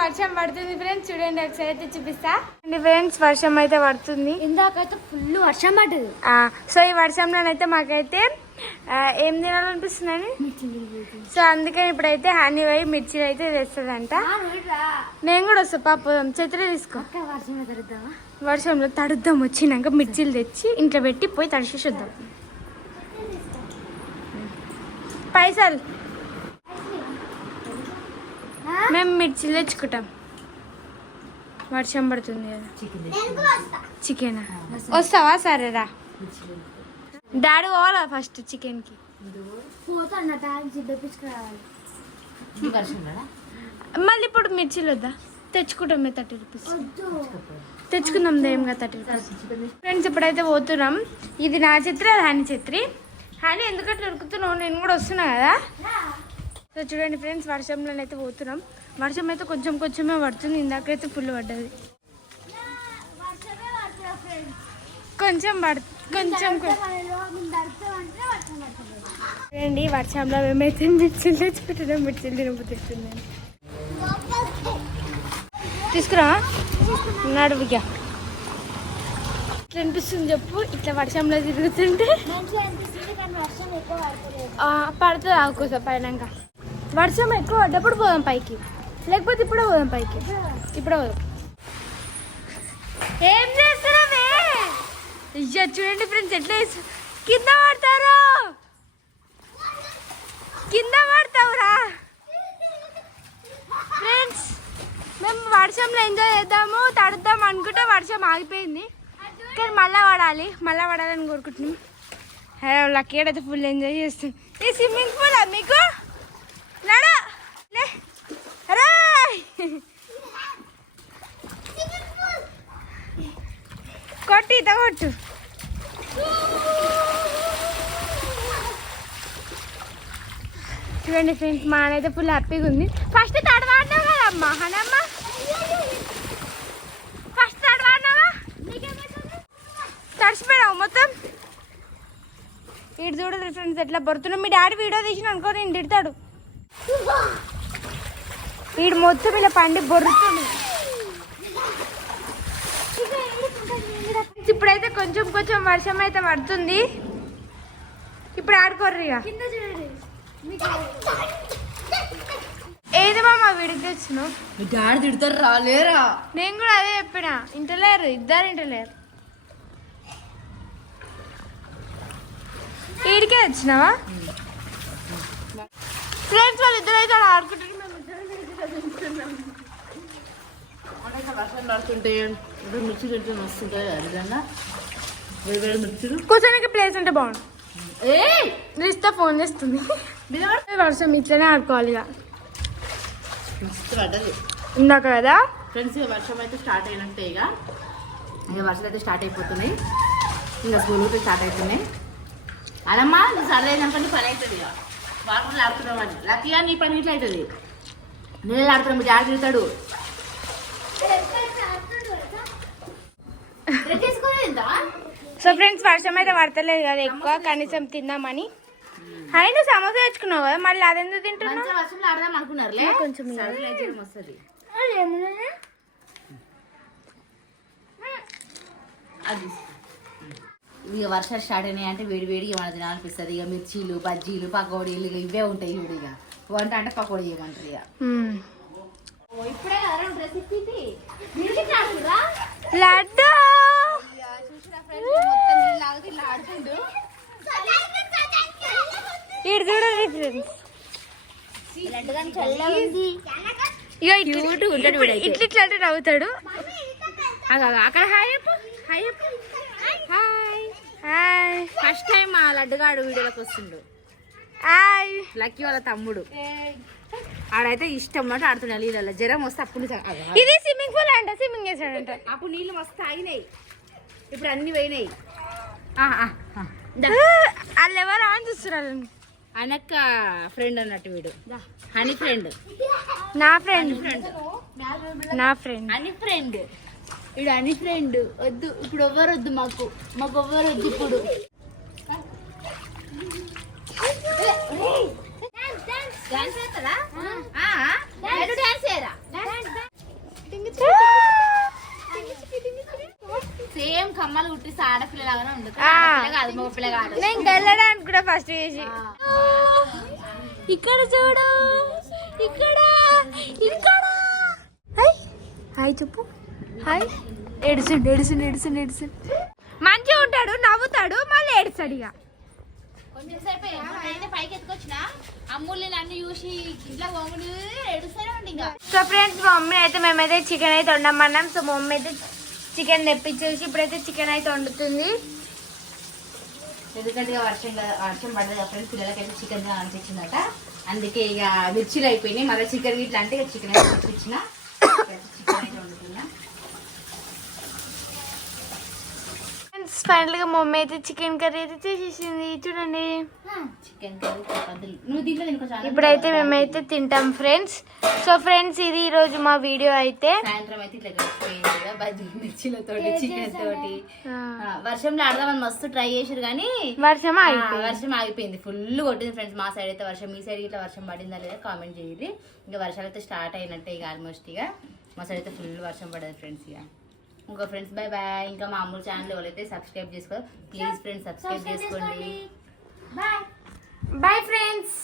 వర్షం పడుతుంది ఫ్రెండ్స్, చూడండి ఒకసారి అయితే చూపిస్తా ఫ్రెండ్స్. వర్షం అయితే పడుతుంది, ఇందాకైతే ఫుల్ వర్షం పడ్డది. సో ఈ వర్షంలోనైతే మాకైతే ఏం తినాలనిపిస్తుందని, సో అందుకని ఇప్పుడైతే హనీ పోయి మిర్చిలు అయితే తెస్తుందంట. నేను కూడా వస్తా పాపం, ఛత్రి తీసుకో. వర్షంలో తడుద్దాం, వచ్చినాక మిర్చిలు తెచ్చి ఇంట్లో పెట్టి పోయి తడిచేసి వద్దాం. పైసలు మేము మిర్చిలు తెచ్చుకుంటాం, వర్షం పడుతుంది కదా. చికెనా వస్తావా? సరేరా. డాడీ పోవాలా ఫస్ట్ చికెన్కి? మళ్ళీ ఇప్పుడు మిర్చిలు వద్దా? తెచ్చుకుంటాం 30 రూపీస్ తెచ్చుకుందాం, దేంగా 30 రూపీస్. ఫ్రెండ్స్ ఇప్పుడైతే పోతున్నాం. ఇది నా చిత్రి, అది హనీ చిత్రి. హనీ ఎందుకంటే ఉరుకుతున్నావు, నేను కూడా వస్తున్నా కదా. సో చూడండి ఫ్రెండ్స్, వర్షంలోనైతే పోతున్నాం. వర్షం అయితే కొంచెం కొంచెమే పడుతుంది, ఇందాకైతే ఫుల్ పడ్డది. కొంచెం కొంచెం చూడండి వర్షంలో మేమైతే మిర్చిలు తెచ్చుకుంటున్నాం. మిర్చిలు తినబుద్ధిస్తుందని తీసుకురా నడువుగా. ఇట్లా అనిపిస్తుంది చెప్పు, ఇట్లా వర్షంలో తిరుగుతుంటే పడుతుంది. ఆకుకోసం పైనాక వర్షం ఎక్కువ పడ్డప్పుడు పోదాం పైకి, లేకపోతే ఇప్పుడే పోదాం పైకి. ఇప్పుడే పోదాం. ఏం చేస్తున్నావే? ఇయ్య చూడండి ఫ్రెండ్స్, ఎట్లా కింద పడతారు, కింద పడతావురా ఫ్రెండ్స్. మేము వర్షంలో ఎంజాయ్ చేద్దాము, తడుద్దాం అనుకుంటే వర్షం ఆగిపోయింది. కానీ మళ్ళీ పడాలని కోరుకుంటున్నాం. హలో లక్కీ అయితే ఫుల్ ఎంజాయ్ చేస్తాం. ఈ స్విమ్మింగ్ పూల్ మీకు నడా కొట్టి కొట్టు. చూడండి ఫ్రెండ్స్, మా ఆయన అయితే ఫుల్ హ్యాపీగా ఉంది. ఫస్ట్ తడవాడినావు కదమ్మా హనమ్మ, ఫస్ట్ తడవాడినావా? తడిసిపోయావు మొత్తం. ఇటు చూడదు ఫ్రెండ్స్ ఎట్లా బొరుతున్నాం. మీ డాడీ వీడియో తీసిన అనుకో నేను తిడతాడు. వీడు మొత్తం ఇలా పండి బొరుతుంది. ఇప్పుడైతే కొంచెం కొంచెం వర్షం అయితే పడుతుంది. ఇప్పుడు ఆడుకోర్రు ఇక. ఏది మామ వీడికి తెచ్చినావు? డాడీ తిడతారు రాలేరా. నేను కూడా అదే చెప్పిన, ఇంటలేరు, ఇద్దరు ఇంటలేరు. వీడికే తెచ్చినావా? ఫ్రెండ్స్ వాళ్ళు ఇద్దరు అయితే ఆడుకుంటారు, మేము ఇద్దరు వర్షం పడుతుంటే మిర్చి పెడితే వస్తుంటాయి. వేడి మిర్చిలు కూర్చోడానికి ప్లేస్ అంటే బాగుంది. రిస్తా ఫోన్ చేస్తుంది. వర్షం ఇట్లనే ఆడుకోవాలి ఇక. ఇందాక కదా ఫ్రెండ్స్, ఇక వర్షం అయితే స్టార్ట్ అయినట్టే. ఇక వర్షాలు అయితే స్టార్ట్ అయిపోతున్నాయి. ఇంకా స్కూల్ అయితే స్టార్ట్ అవుతున్నాయి. అదమ్మా నువ్వు సర్లే అయినప్పటి పని అవుతుంది. ఇక వాటర్ ఆడుతున్నామని లక్కీగా నీ పని ఇట్లా అవుతుంది. నేను ఆడుతున్నాను, మీ డాడీ తిడతాడు. సో ఫ్రెండ్స్ వర్షం అయితే పడతలేదు కదా ఎక్కువ, కనీసం తిందామని. హాయ్ నువ్వు సమోసా తెచ్చుకున్నావు కదా, మళ్ళీ అదెందుకు తింటున్నావు? వర్షంలో ఆడదాం అనుకున్నారులే, కొంచెం వస్తుంది. అది ఇక వర్షాలు స్టార్ట్ అయినాయి అంటే వేడి వేడిగా మన తినాలనిపిస్తుంది. ఇక మిర్చీలు, బజ్జీలు, పకోడీలు ఇవే ఉంటాయి. చూడు ఇక వంట అంటే పకోడీ చేయమంటారు. ఇక ఇప్పుడే లడ్డు ఇట్లా నవ్వుతాడు. అక్కడ hi hi hi hi. First time మా లడ్డుగాడు వీడియోలోకి వస్తుండు. హాయ్ లక్కీ వాళ్ళ తమ్ముడు. ఆడైతే ఇష్టం మాట ఆడుతున్నాడు. నీళ్ళలో జ్వరం వస్తే అప్పుడు ఇది స్విమ్మింగ్ పూల్ అంట, స్విమ్మింగ్ చేశాడంట. అప్పుడు నీళ్ళు మస్తు ఆగినాయి, ఇప్పుడు అన్ని పోయినాయి. వాళ్ళు ఎవరు అని చూస్తున్నారు. అనక్క ఫ్రెండ్ అన్నట్టు వీడు, హనీ ఫ్రెండ్. నా ఫ్రెండ్ నా ఫ్రెండ్ హనీ ఫ్రెండ్ వీడు. హనీ ఫ్రెండ్ వద్దు ఇప్పుడు, ఎవ్వరు వద్దు మాకు, మాకు ఎవ్వరు వద్దు ఇప్పుడు. డాన్స్ చేస్తారా? డాన్స్ చేయరా? పిల్లగాడు. నేను గెల్లడానికి కూడా ఫస్ట్ చేసి ఇక్కడ చూడు ఇక్కడ ఇక్కడ హాయ్ హాయ్ చెప్పు హాయ్ ఏడుచుండు మంచిగా ఉంటాడు నవ్వుతాడు మళ్ళీ ఏడుస్తాడు ఇక కొంచెం సేపు అయితే పైకి ఎత్తుకొచ్చిన అమ్ముల్ని నన్ను చూసి ఇంట్లో పోగుడు ఏడుస్తూనే ఉండి ఇంకా. సో ఫ్రెండ్స్ మా మమ్మీ అయితే మేమైతే చికెన్ అయితే వండమన్నాం. సో మా మమ్మీ అయితే చికెన్ తెప్పించేసి ఇప్పుడైతే చికెన్ అయితే వండుతుంది. ఎందుకంటే వర్షం పడ్డది ఫ్రెండ్స్, పిల్లలకైతే చికెన్ అనిపించిందట. అందుకే ఇక మిర్చిలు అయిపోయినాయి. మళ్ళీ చికెన్ ఇట్లా అంటే ఇక చికెన్ అయితే తెప్పించిన చికెన్ అయితే వండుతున్నా. ఫైనల్ గా మా మమ్మీ అయితే చికెన్ కర్రీ అయితే చేసేసింది చూడండి. చికెన్ కర్రీ నువ్వు దీంట్లో తినుకో. ఇప్పుడైతే మేమైతే తింటాం ఫ్రెండ్స్. సో ఫ్రెండ్స్ ఇది ఈ రోజు మా వీడియో అయితే. సాయంత్రం అయితే ఇట్లా గడిచిపోయింది కదా బజ్జీలు మిర్చిలతోటి చికెన్ తోటి. వర్షంలో ఆడదామని మస్తు ట్రై చేసారు కానీ వర్షం ఆగిపోయింది. ఫుల్ కొట్టింది ఫ్రెండ్స్. మా సైడ్ అయితే వర్షం, మీ సైడ్ ఇట్లా వర్షం పడిందా లేదా కామెంట్ చేయండి. ఇంకా వర్షాలు అయితే స్టార్ట్ అయినట్టే ఇక ఆల్మోస్ట్. ఇక మా సైడ్ అయితే ఫుల్ వర్షం పడదు ఫ్రెండ్స్. ఇక ఇంకా ఫ్రెండ్స్ బాయ్ బాయ్. ఇంకా మా అమ్ముల ఛానల్ ఎవరైతే సబ్స్క్రైబ్ చేసుకో ప్లీజ్ ఫ్రెండ్స్ సబ్స్క్రైబ్ చేసుకోండి. Bye friends.